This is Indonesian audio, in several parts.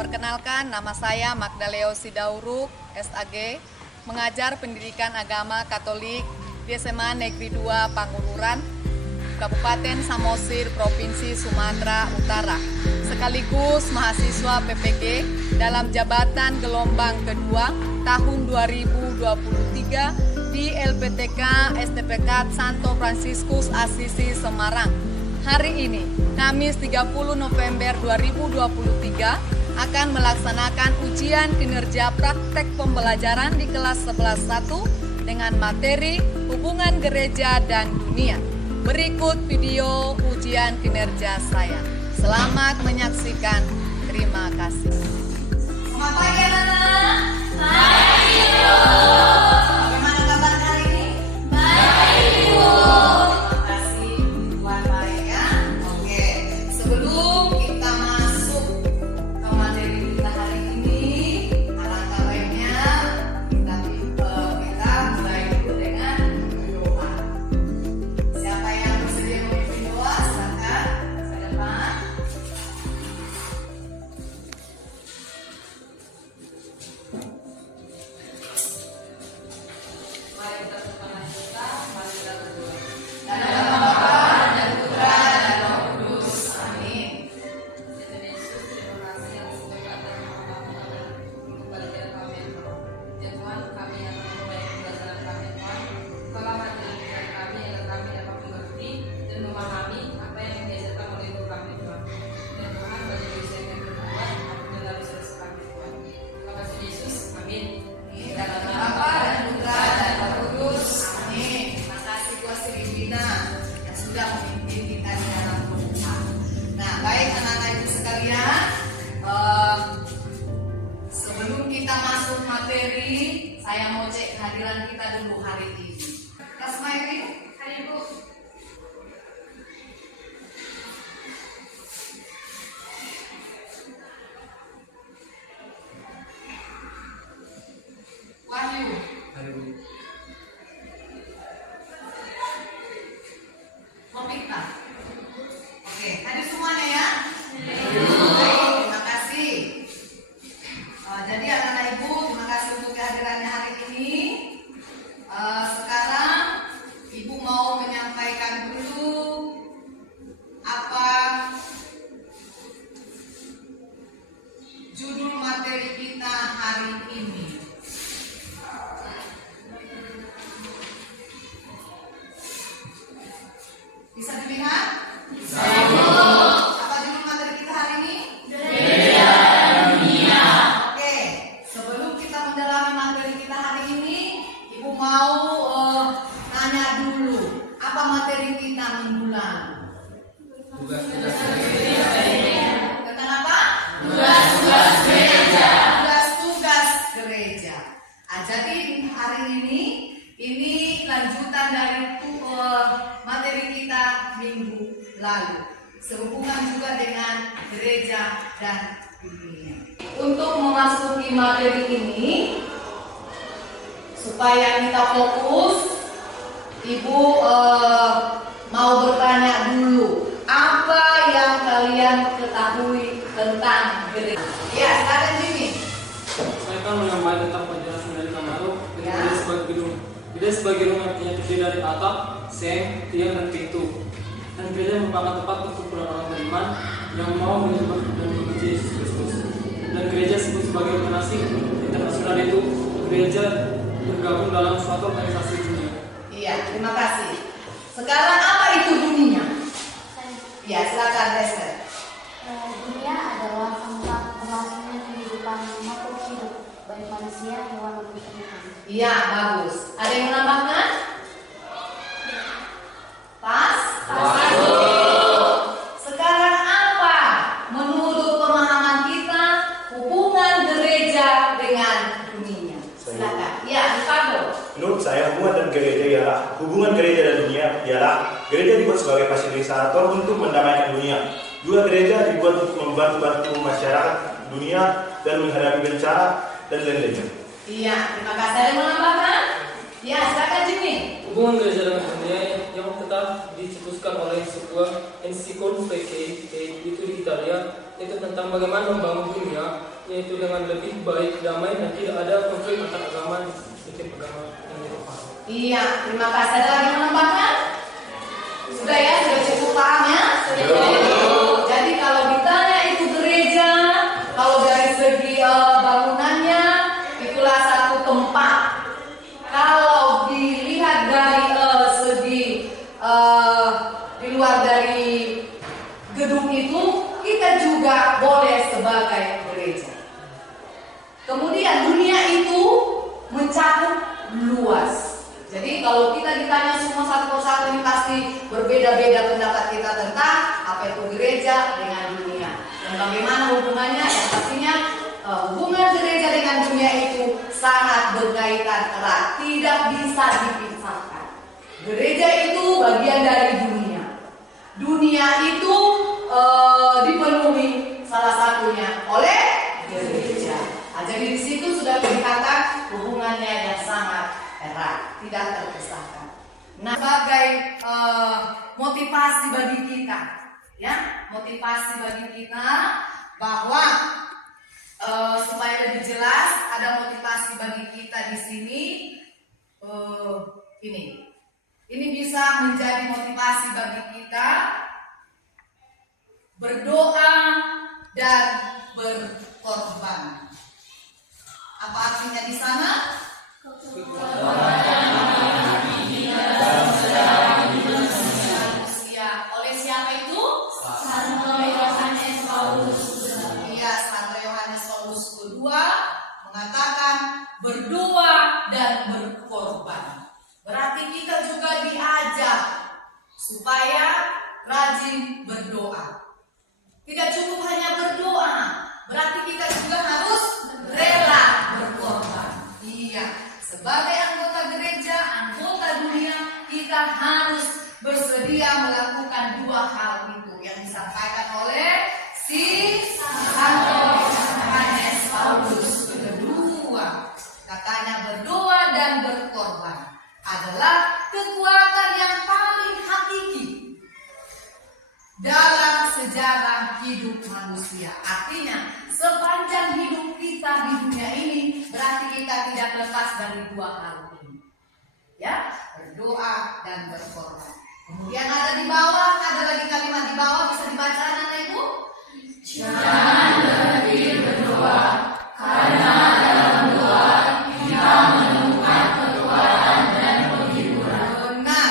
Perkenalkan, nama saya Magdaleo Sidauruk, SAG, mengajar pendidikan agama Katolik di SMA Negeri 2 Pangururan, Kabupaten Samosir, Provinsi Sumatera Utara, sekaligus mahasiswa PPG dalam jabatan gelombang kedua tahun 2023 di LPTK STPK Santo Fransiskus Assisi Semarang. Hari ini, Kamis 30 November 2023, akan melaksanakan ujian kinerja praktek pembelajaran di kelas 11.1 dengan materi hubungan gereja dan dunia. Berikut video ujian kinerja saya. Selamat menyaksikan. Terima kasih. Selamat pagi anak-anak. Pagi Ibu. Bagaimana kabar hari ini? Baik Ibu. Terima kasih Tuhan baik ya. Oke, sebelum kita masuk ke materi kita hari ini, alangkah baiknya kita mulai dulu dengan doa. Siapa yang bersedia memimpin doa, silakan ke depan. Mari kita berdoa kita, mari kita berdoa. Dalam nama Bapa dan Putra dan Roh Kudus. Amin. Tuhan Yesus, terima kasih atas keberkatan untuk belajar kami Tuhan. Ya Tuhan, kami yang memulai pembelajaran kami Tuhan, tolong ajar pikiran kami agar kami dapat mengerti dan memahami apa yang diajarkan oleh Ibu kami Tuhan. Dan Tuhan, bagi dosa yang kami berbuat, ampunilah dosa-dosa kami Tuhan. Terima kasih Yesus, amin. Dalam nama Bapa dan Putra dan Roh Kudus. Amin. Terima kasih kuasa Bina yang sudah memimpin kita di dalam doa. Nah, baik anak-anak ibu sekalian, sebelum kita masuk materi, saya mau cek kehadiran kita dulu hari ini. Kelas Mairi, hari Ibu. Wahyu. Novita. Oke, hadir semuanya ya. Baik, terima kasih. Jadi anak-anak ibu, terima kasih untuk kehadirannya hari ini. Sekarang ibu mau menyampaikan dulu apa judul materi kita hari ini. Bisa dilihat? Bisa. Apa judul materi kita hari ini? Gereja dan dunia. Oke, sebelum kita mendalami materi kita hari ini, Ibu mau tanya dulu, apa materi kita minggu lalu? Tentang apa? Tugas-tugas gereja. Tugas-tugas gereja. Jadi hari ini lanjutan dari materi kita minggu lalu, sehubungan juga dengan gereja dan dunia. Untuk memasuki materi ini, supaya kita fokus, Ibu mau bertanya dulu, apa yang kalian ketahui tentang gereja? Ya, silakan Jimmy. Saya akan menyampaikan tentang penjelasan dari Kamaru. Ya. Gereja sebagai gedung. Gereja sebagai rumah artinya terdiri dari atap, seng, tiang, dan pintu. Dan gereja merupakan tempat untuk orang-orang beriman yang mau menyembah dan memuji Yesus Kristus. Dan gereja disebut sebagai organisasi internasional, itu gereja bergabung dalam suatu organisasi dunia. Iya, terima kasih. Sekarang apa itu dunia? Ya, silakan Esther. Dunia adalah tempat berlangsungnya kehidupan makhluk hidup, baik manusia, hewan, maupun tumbuhan. Iya, bagus. Ada yang menambahkan? Pas? Sekarang apa menurut pemahaman kita hubungan gereja dengan dunia? Silakan. Ya, Ricardo. Menurut saya hubungan gereja dan dunia ialah gereja dibuat sebagai fasilitator untuk mendamaikan dunia. Juga gereja dibuat untuk membantu masyarakat dunia dan menghadapi bencana dan lain-lainnya. Iya, terima kasih. Ada yang menambahkan? Ya, silakan Jimmy. Hubungan gereja dengan dunia yang tetap dicetuskan oleh sebuah ensiklopedia itu di Italia, itu tentang bagaimana membangun dunia, yaitu dengan lebih baik, damai, dan tidak ada konflik antar agama di setiap agama yang dirupa. Iya, terima kasih. Ada lagi menambahkan? Sudah ya, sudah cukup paham ya? Jadi kalau ditanya itu gereja, kalau dari segi bangunannya, itulah satu tempat. Kalau dilihat dari segi di luar dari gedung itu, kita juga boleh sebagai gereja. Kemudian dunia itu mencakup luas. Jadi kalau kita ditanya semua satu persatu ini pasti berbeda-beda pendapat kita tentang apa itu gereja dengan dunia dan bagaimana hubungannya. Yang pastinya hubungan gereja dengan dunia itu sangat berkaitan erat, tidak bisa dipisahkan. Gereja itu bagian dari dunia. Dunia itu dipenuhi salah satunya oleh gereja. Nah, jadi di situ sudah kelihatan hubungannya yang sangat erat, tidak terpisahkan. Nah, sebagai motivasi bagi kita, ya, motivasi bagi kita bahwa supaya lebih jelas ada motivasi bagi kita di sini. Ini bisa menjadi motivasi bagi kita berdoa dan berkorban. Apa artinya di sana? Oleh siapa itu? Santo Yohanes Paulus. Iya, Santo Yohanes Paulus kedua mengatakan berdoa dan berkorban. Berarti kita juga diajak supaya rajin berdoa. Tidak cukup hanya berdoa, berarti kita juga harus rela berkorban. Iya, sebagai anggota gereja, anggota dunia, kita harus bersedia melakukan dua hal itu yang disampaikan oleh si Santo Yohanes Paulus kedua. Katanya berdoa dan berkorban adalah kekuatan yang paling hakiki dalam sejarah hidup manusia. Artinya sepanjang hidup kita di dunia ini berarti kita tidak lepas dari dua hal ini, ya, berdoa dan berkorban. Kemudian ada di bawah, ada lagi kalimat di bawah, bisa dibaca anak ibu? Jangan berhenti berdoa, karena dalam doa kita menemukan kekuatan dan penghiburan. Benar,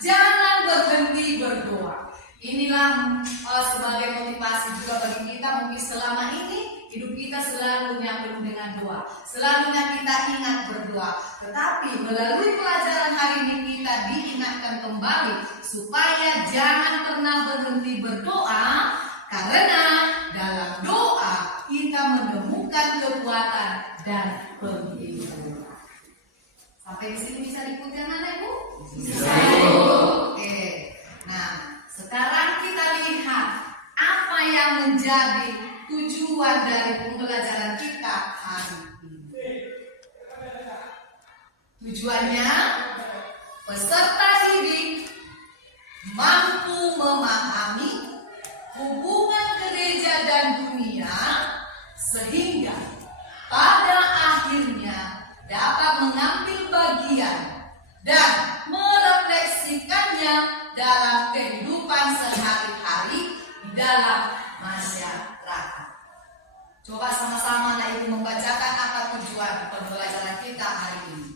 jangan berhenti berdoa. Inilah sebagai motivasi juga bagi kita. Mungkin selama ini hidup kita selalunya penuh dengan doa, selalunya kita ingat berdoa. Tetapi melalui pelajaran hari ini kita diingatkan kembali supaya jangan pernah berhenti berdoa, karena dalam doa kita menemukan kekuatan dan penghiburan. Sampai di sini bisa diikuti anak ibu? Bisa. Oke. Nah, sekarang kita lihat apa yang menjadi tujuan dari pembelajaran kita hari ini. Tujuannya, peserta didik mampu memahami hubungan gereja dan dunia sehingga pada akhirnya dapat mengambil bagian dan merefleksikannya dalam kehidupan sehari-hari di dalam masyarakat. Coba sama-sama anak ibu membacakan apa tujuan pembelajaran kita hari ini.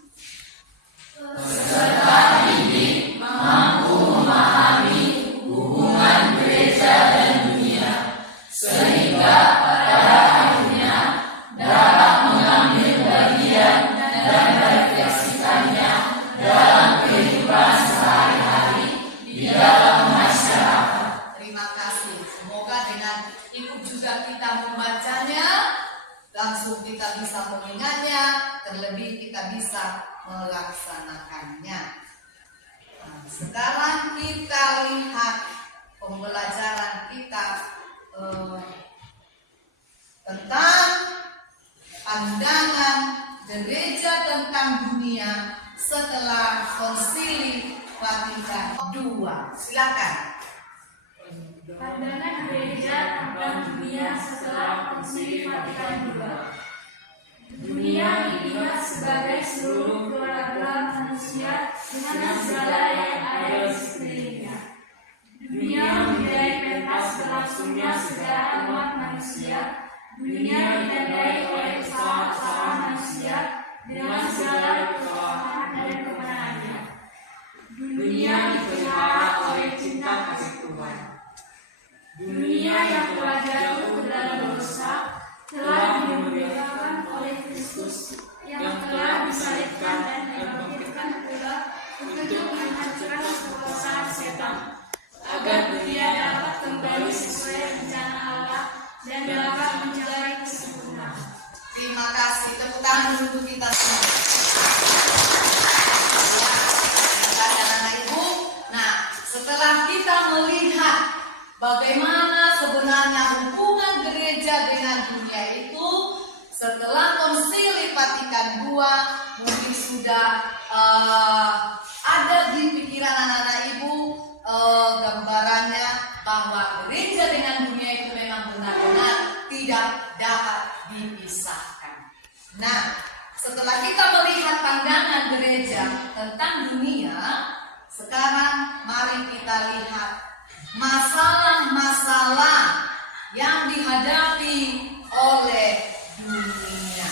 Peserta didik mampu memahami hubungan gereja dan dunia sehingga pada akhirnya dapat mengambil bagian dan merefleksikannya dalam kehidupan sehari-hari di dalam masyarakat. Terima kasih. Semoga dengan ikut juga kita membacanya, langsung kita bisa mengingatnya, terlebih kita bisa melaksanakannya. Nah, sekarang kita lihat pembelajaran kita tentang pandangan gereja tentang dunia setelah Konsili Vatikan II. Silakan. Pandangan gereja tentang dunia setelah Konsili Vatikan II. Dunia dilihat sebagai seluruh keluarga manusia dengan segala yang ada di sekelilingnya. Dunia menjadi pentas berlangsungnya segala umat manusia. Dunia ditandai oleh usaha-usaha manusia dengan segala kekalahan dan kemenangannya. Dunia dipelihara oleh cinta kasih Tuhan. Dunia yang telah jatuh ke dalam dosa telah dimerdekakan oleh Kristus yang telah disalibkan dan dibangkitkan pula untuk menghancurkan kekuasaan setan, agar dunia dapat kembali sesuai rencana Allah dan dapat mencapai kesempurnaan. Terima kasih. Tepuk tangan untuk kita semua. Ya, anak-anak Ibu. Nah, setelah kita melihat bagaimana sebenarnya hubungan gereja dengan dunia itu, setelah Konsili Vatikan II mungkin sudah ada di pikiran anak-anak Ibu gambarannya bahwa gereja dengan dunia itu memang benar-benar tidak dapat dipisahkan. Nah, setelah kita melihat pandangan gereja tentang dunia, sekarang mari kita lihat masalah-masalah yang dihadapi oleh dunia.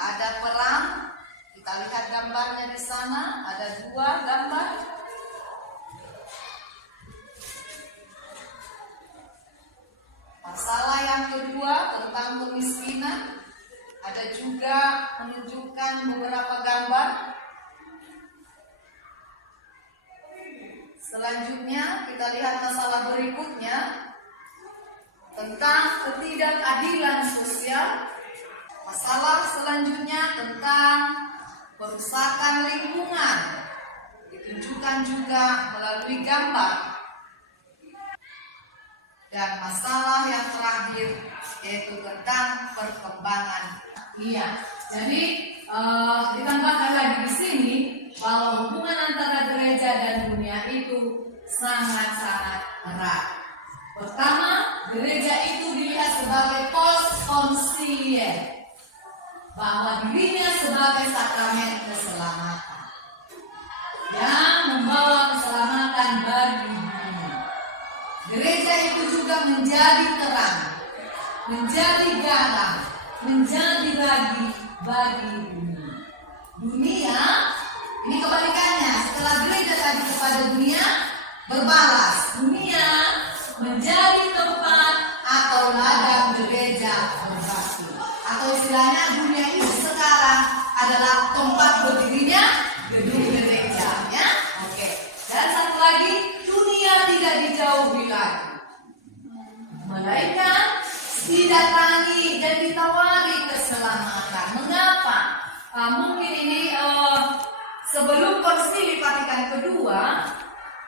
Ada perang, kita lihat gambarnya di sana, ada 2 gambar. Masalah yang kedua tentang kemiskinan, ada juga menunjukkan beberapa gambar. Selanjutnya kita lihat masalah berikutnya tentang ketidakadilan sosial. Masalah selanjutnya tentang perusakan lingkungan, ditunjukkan juga melalui gambar. Dan masalah yang terakhir yaitu tentang perkembangan. Iya, jadi ditambahkan lagi di sini bahwa hubungan antara gereja dan dunia itu sangat-sangat erat. Pertama, gereja itu dilihat sebagai post-konsilier, bahwa dirinya sebagai sakramen keselamatan yang membawa keselamatan bagi dunia. Gereja itu juga menjadi terang, menjadi garam, menjadi bagi dunia. Dunia ini kebalikannya. Setelah gereja tadi kepada dunia berbalas, dunia menjadi tempat atau ladang gereja berbakti. Atau istilahnya dunia ini sekarang adalah tempat berdirinya gedung gereja, ya. Oke. Dan satu lagi, dunia tidak dijauhi lagi, melainkan didatangi dan ditawari keselamatan. Mengapa? Mungkin ini sebelum Konsili Vatikan II,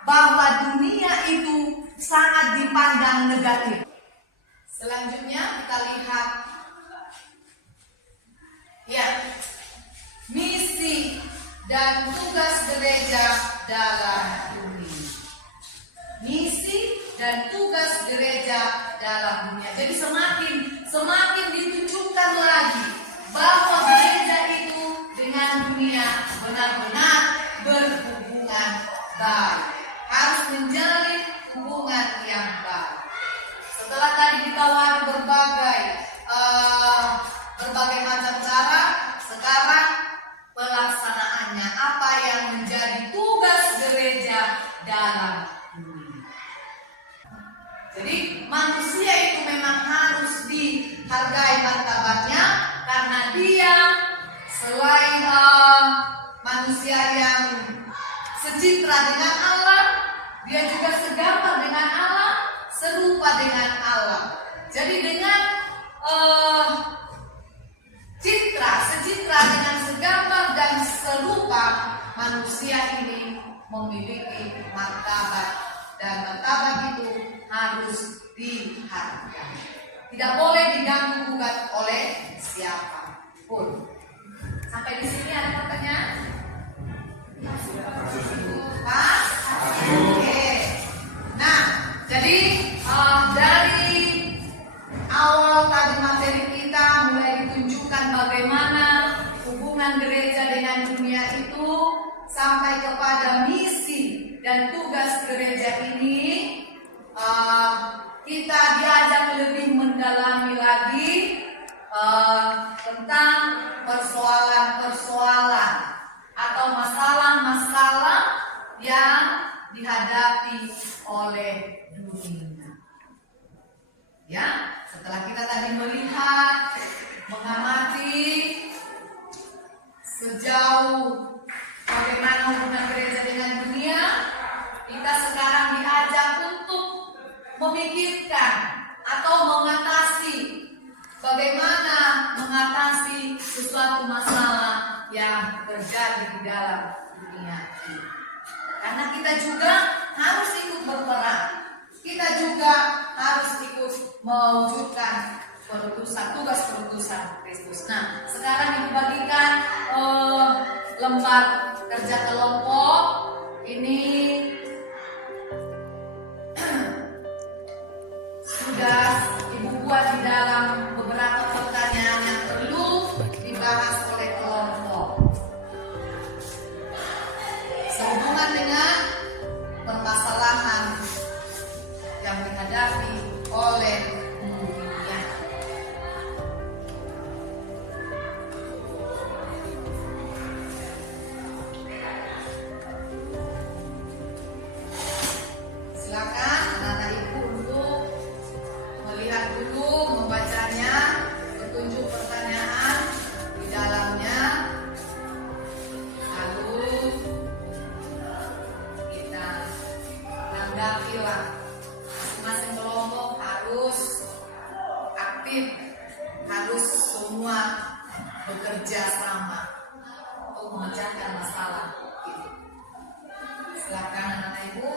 bahwa dunia itu sangat dipandang negatif. Selanjutnya kita lihat ya, misi dan tugas gereja dalam dunia. Misi dan tugas gereja dalam dunia. Jadi semakin ditunjukkan lagi bahwa gereja itu dengan dunia benar-benar berhubungan baik, harus menjalin hubungan yang baik. Setelah tadi ditawar berbagai macam cara, sekarang pelaksanaannya apa yang menjadi tugas gereja dalam dunia. Jadi manusia itu memang harus dihargai martabatnya, karena dia selain manusia yang secitra dengan Allah, dia juga segambar dengan Allah, serupa dengan Allah. Jadi dengan secitra dengan segambar dan serupa, manusia ini memiliki martabat, dan martabat itu harus dihargai. Tidak boleh diganggu gugat oleh siapapun. Sampai di sini ada pertanyaan? sampai kepada misi dan tugas gereja ini, kita diajak lebih mendalami lagi tentang persoalan-persoalan atau masalah-masalah yang dihadapi oleh dunia. Ya, setelah kita tadi melihat, mengamati sejauh bagaimana hubungan gereja dengan dunia, kita sekarang diajak untuk memikirkan atau mengatasi bagaimana mengatasi sesuatu masalah yang terjadi di dalam dunia ini. Karena kita juga harus ikut berperan. Kita juga harus ikut mewujudkan tugas perutusan Kristus. Nah, sekarang dibagikan lembar kerja kelompok ini sudah Ibu buat di dalam beberapa pertanyaan yang perlu dibahas oleh kelompok sehubungan dengan permasalahan yang dihadapi oleh dunia. Silakan anak-anak ibu untuk melihat dulu, membacanya, petunjuk pertanyaan di dalamnya, lalu kita tanggapilah. Masing-masing kelompok harus aktif, harus semua bekerja sama untuk memecahkan masalah itu. Silakan anak-anak ibu.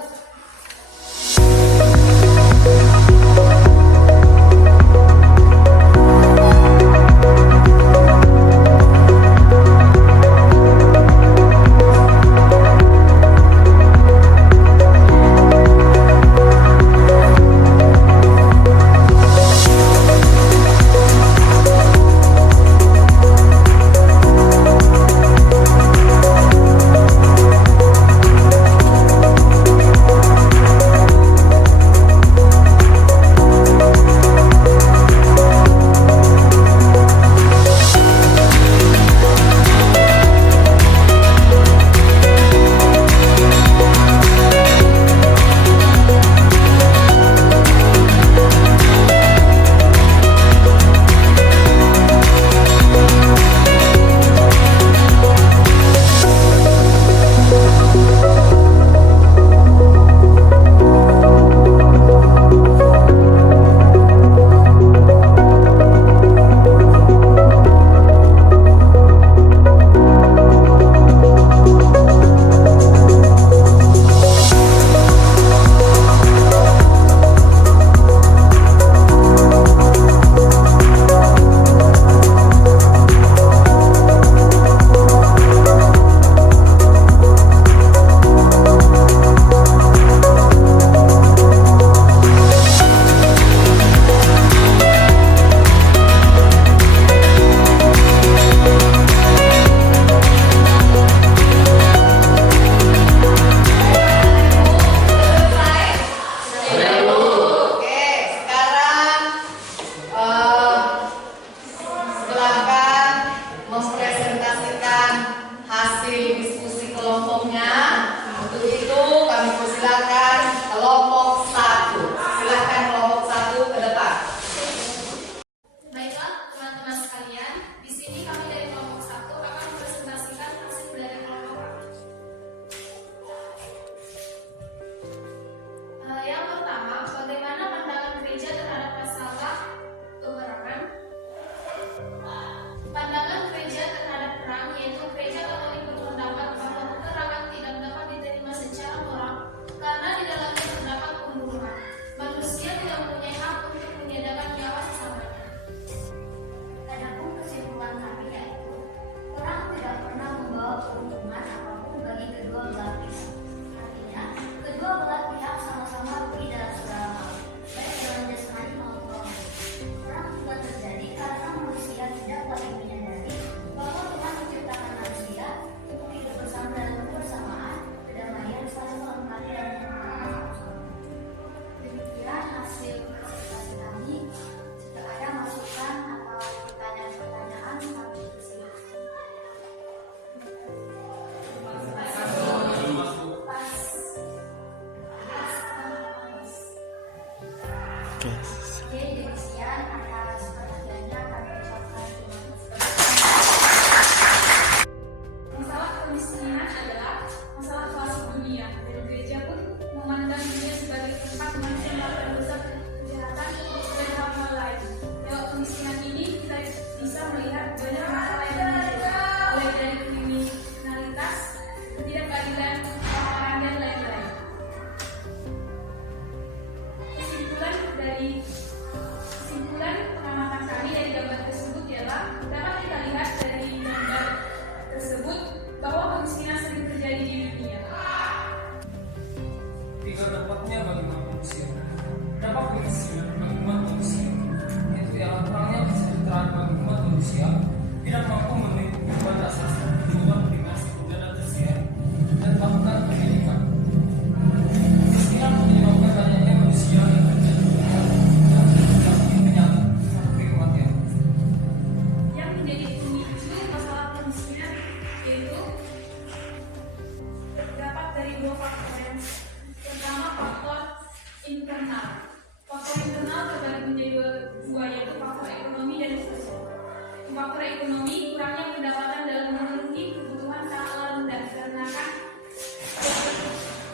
faktor ekonomi, kurangnya pendapatan dalam memenuhi kebutuhan skala rendah dikarenakan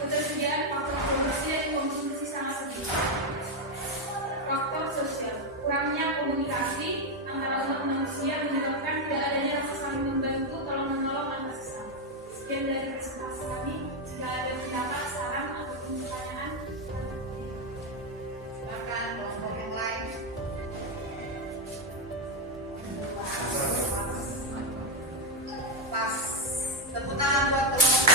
ketersediaan faktor produksi dan konsumsi sangat sedikit. Faktor sosial, kurangnya komunikasi antara umat manusia menyebabkan tidak adanya rasa saling membantu tolong menolong antar sesama. Sekian dari presentasi kami. Jika ada pendapat, saran ataupun pertanyaan, Silakan kelompok yang lain. Pas. Tepuk tangan buat kelompok.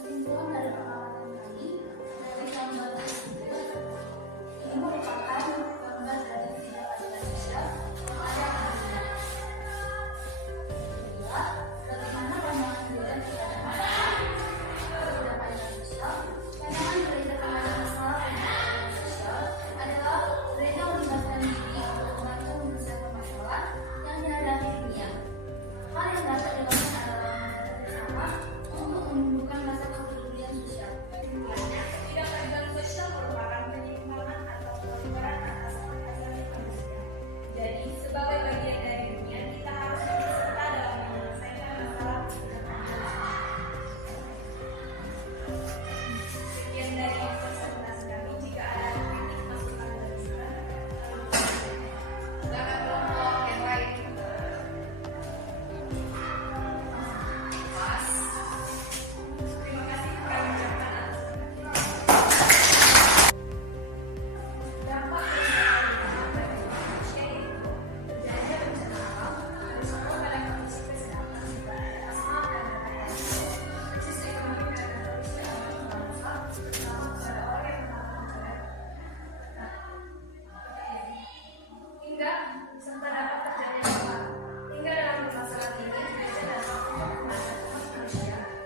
Kesimpulan dari pengamatan kami dari gambar tersebut, ini merupakan gambar dari ketidakadilan sosial yang ada di dunia. Kedua, bagaimana pandangan gereja terhadap masalah ketidakadilan sosial? Pandangan gereja terhadap masalah ketidakadilan sosial adalah gereja melibatkan diri untuk membantu menyelesaikan masalah yang dihadapi dunia. Hal yang dapat dilakukan adalah mengajar bersama untuk menumbuhkan rasa kepedulian sosial. kesimpulannya, ketidakadilan sosial merupakan penyimpangan atau pelanggaran atas hak asasi manusia. Jadi, sebagai bagian dari dunia, kita harus ikut serta dalam menyelesaikan masalah ketidakadilan sosial. Sekian dari presentasi kami. Jika ada kritik, masukan, dan saran, Silakan kelompok yang lain. Pas. terima kasih kami ucapkan atas dampak manusia yaitu terjadinya bencana alam, berisiko pada kondisi kesehatan seperti asma dan depresi, krisis ekonomi dan kondisi alam bangsa, terutama pada orang yang melakukan hingga serta dapat terjadi dampak. Hingga dalam permasalahan ini, gereja dapat mengajak umat manusia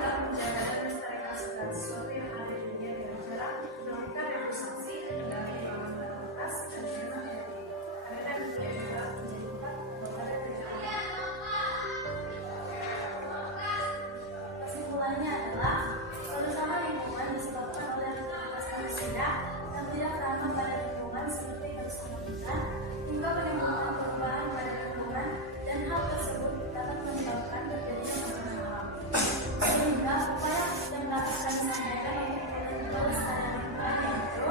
untuk tetap menjaga dan melestarikan segala sesuatu yang ada di dunia dengan cara melakukan revolusi dengan membangun batas dan firman yang baik. Karena dunia juga menjadi tempat kepada gereja Allah. Kesimpulannya adalah kerusakan lingkungan disebabkan oleh aktivitas manusia yang tidak ramah pada lingkungan seperti kerusakan hutan hingga menimbulkan perubahan pada lingkungan, dan hal tersebut dapat menyebabkan terjadinya bencana alam. Sehingga upaya yang dapat kami sampaikan untuk melestarikan lingkungan yaitu: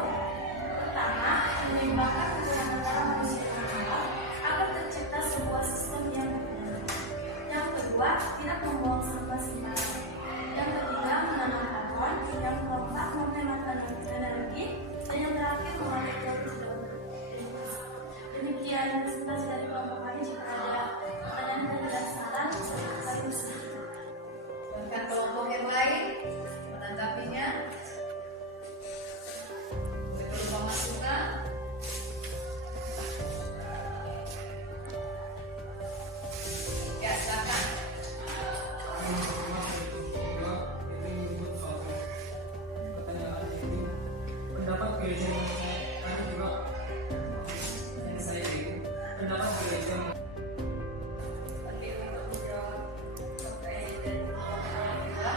pertama, menyimbangkan hubungan antara manusia dan alam agar tercipta sebuah sistem yang benar. Yang kedua, tidak membuang sampah sembarangan. Yang ketiga, menanam pohon. Yang keempat, menghemat energi. Dan yang terakhir, mengalir jauh berinvestasi. Demikian presentasi dari kelompok kami. Jika ada pertanyaan dan saran, kami bersedia. Silakan kelompok yang lain menanggapinya. Berupa masukan. Ya, silakan. Pendapat gereja kami juga yang saya ini pendapat gereja Tapi untuk menjawab pertanyaan dari orang tua, kita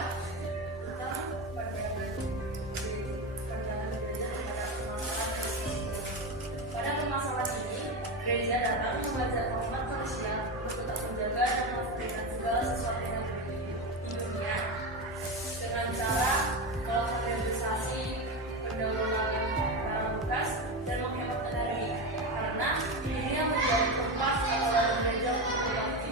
pandangan gereja terhadap permasalahan ini. Pada permasalahan ini, gereja datang mengajak umat manusia untuk tetap menjaga dan melestarikan segala sesuatu yang ada di dunia dengan cara melakukan rehabilitasi, pendaluran barang bekas, dan menghemat energi. Karena dunia menjadi tempat atau gereja untuk berbakti.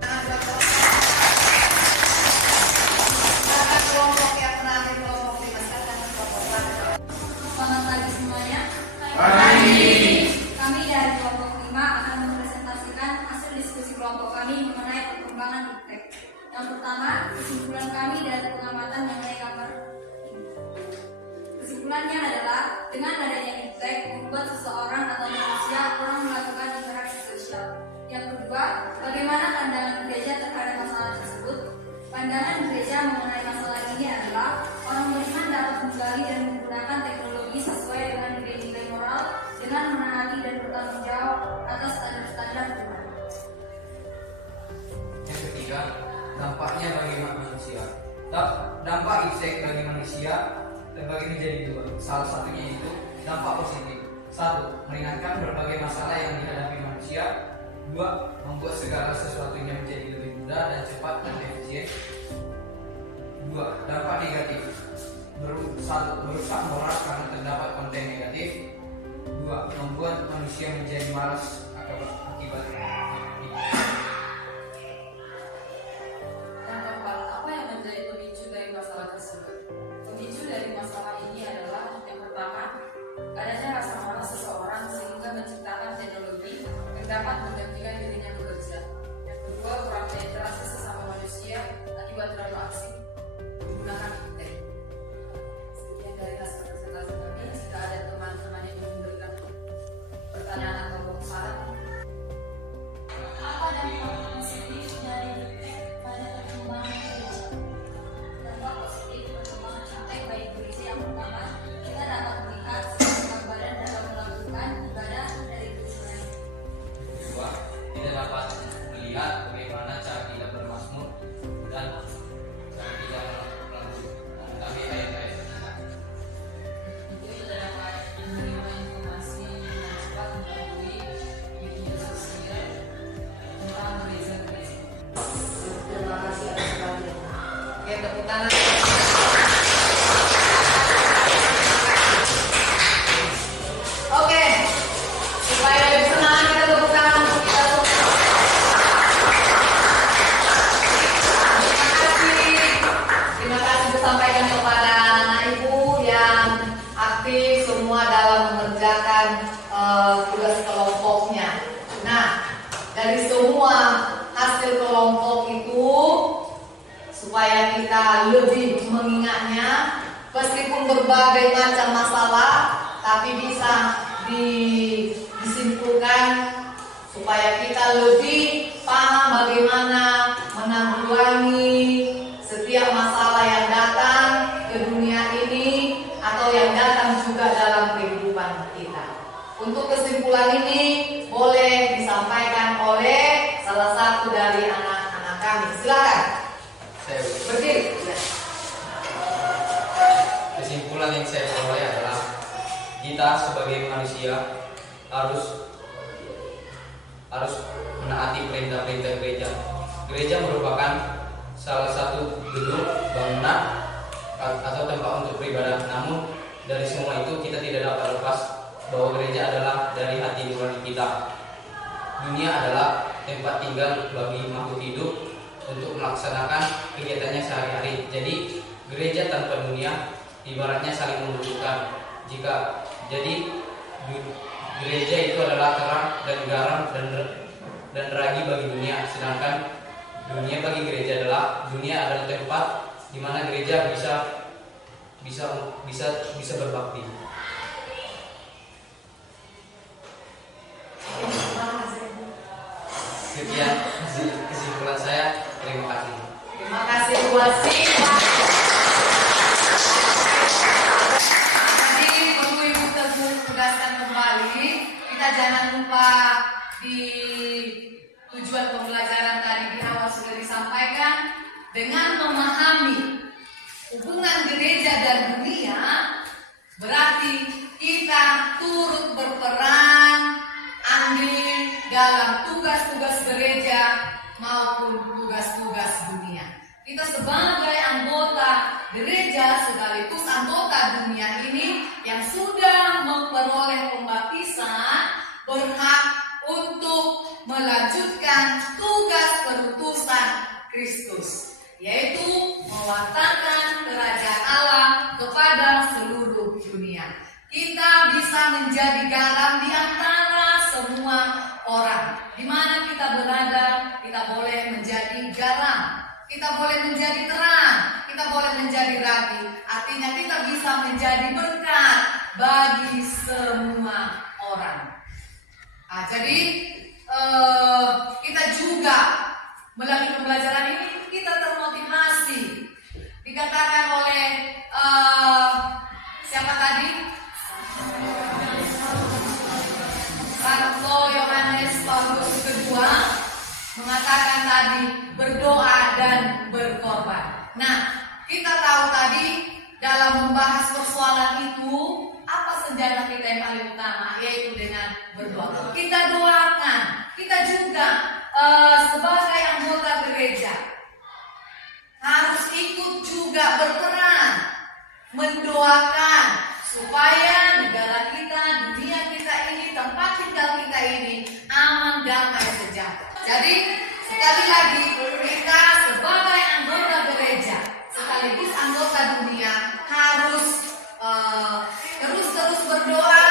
Tangan buat kelompok. Silakan kelompok yang terakhir, kelompok 5. Silakan kelompok 4. Selamat pagi semuanya. Kami dari kelompok 5 akan mempresentasikan hasil diskusi kelompok kami mengenai perkembangan iptek. Yang pertama, kesimpulan kami dari pengamatan mengenai gambar ini. Kesimpulannya adalah dengan adanya iptek membuat seseorang atau manusia kurang melakukan interaksi sosial. Yang kedua, bagaimana salah satunya itu dampak positif. 1. Meringankan berbagai masalah yang dihadapi manusia. 2. Membuat segala sesuatunya menjadi lebih mudah dan cepat dan efisien. 2. Dampak negatif. 1. Merusak moral karena terdapat konten negatif. 2. Membuat manusia menjadi malas akibatnya. Yang keempat, apa yang menjadi pemicu dari masalah tersebut? Pemicu dari masalah ini adalah yang pertama, adanya rasa malas seseorang sehingga menciptakan teknologi yang dapat menggantikan dirinya bekerja. Yang kedua, kurang penetrasi sesama manusia akibat terlalu asing menggunakan internet. Sekian dari hasil presentasi kami. Jika ada teman-teman yang memberikan pertanyaan atau saran, Apa dampak positif dari detek pada perkembangan gereja? Dampak positif perkembangan sampai baik gereja yang pertama, kita dapat melihat gambaran dalam melakukan ibadah dari gereja lain. Kedua, kita dapat melihat bagaimana cara kita bermazmur dan cara kita mengetahui ayat-ayat kita. itu kita dapat menerima informasi dengan cepat melalui media sosial tentang gereja-gereja. Terima kasih atas perhatian. Oke, tepuk tangan. Oke, supaya lebih senang kita tepuk tangan untuk kita semua. Terima kasih disampaikan kepada anak ibu yang aktif semua dalam mengerjakan tugas kelompoknya. Nah, dari semua hasil kelompok itu supaya kita lebih mengingatnya, meskipun berbagai macam masalah, tapi bisa disimpulkan supaya kita lebih paham bagaimana menanggulangi setiap masalah yang datang ke dunia ini atau yang datang juga dalam kehidupan kita. Untuk kesimpulan ini boleh disampaikan oleh salah satu dari anak-anak kami. Silakan Saya berdiri. Kesimpulan yang saya peroleh adalah kita sebagai manusia harus menaati perintah-perintah gereja. Gereja merupakan salah satu gedung bangunan atau tempat untuk beribadah. Namun dari semua itu kita tidak dapat lepas bahwa gereja adalah dari hati nurani kita. Dunia adalah tempat tinggal bagi makhluk hidup untuk melaksanakan kegiatannya sehari-hari. Jadi gereja tanpa dunia ibaratnya saling membutuhkan. Gereja itu adalah terang dan garam dan ragi bagi dunia, sedangkan dunia bagi gereja adalah tempat di mana gereja bisa berbakti. Sekian kesimpulan saya. Terima kasih. Terima kasih Bu Wasi. Tadi perlu Ibu tegaskan kembali, kita jangan lupa di tujuan pembelajaran tadi di awal sudah disampaikan, dengan memahami hubungan gereja dan dunia, berarti kita turut berperan andil dalam tugas-tugas gereja maupun tugas-tugas dunia. Kita sebagai anggota gereja sekaligus anggota dunia ini yang sudah memperoleh pembaptisan berhak untuk melanjutkan tugas perutusan Kristus, yaitu mewartakan kerajaan Allah kepada seluruh dunia. Kita bisa menjadi garam di antara semua orang. Di mana kita berada, kita boleh menjadi garam, kita boleh menjadi terang, kita boleh menjadi ragi. Artinya kita bisa menjadi berkat bagi semua orang. Nah, jadi kita juga melalui pembelajaran ini kita termotivasi. Dikatakan oleh siapa tadi? Santo Yohanes Paulus kedua mengatakan tadi berdoa dan berkorban. Nah, kita tahu tadi dalam membahas persoalan itu, apa senjata kita yang paling utama? Yaitu dengan berdoa. Kita doakan. Kita juga sebagai anggota gereja harus ikut juga berperan mendoakan supaya negara kita, dunia kita ini, tempat tinggal kita ini aman, damai, sejahtera. Jadi sekali lagi kita sebagai anggota gereja sekaligus anggota dunia harus terus berdoa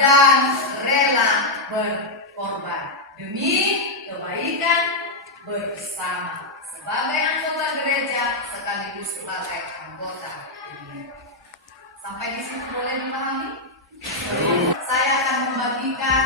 dan rela berkorban demi kebaikan bersama sebagai anggota gereja sekaligus sebagai anggota dunia. Sampai di situ boleh dipahami? Saya akan membagikan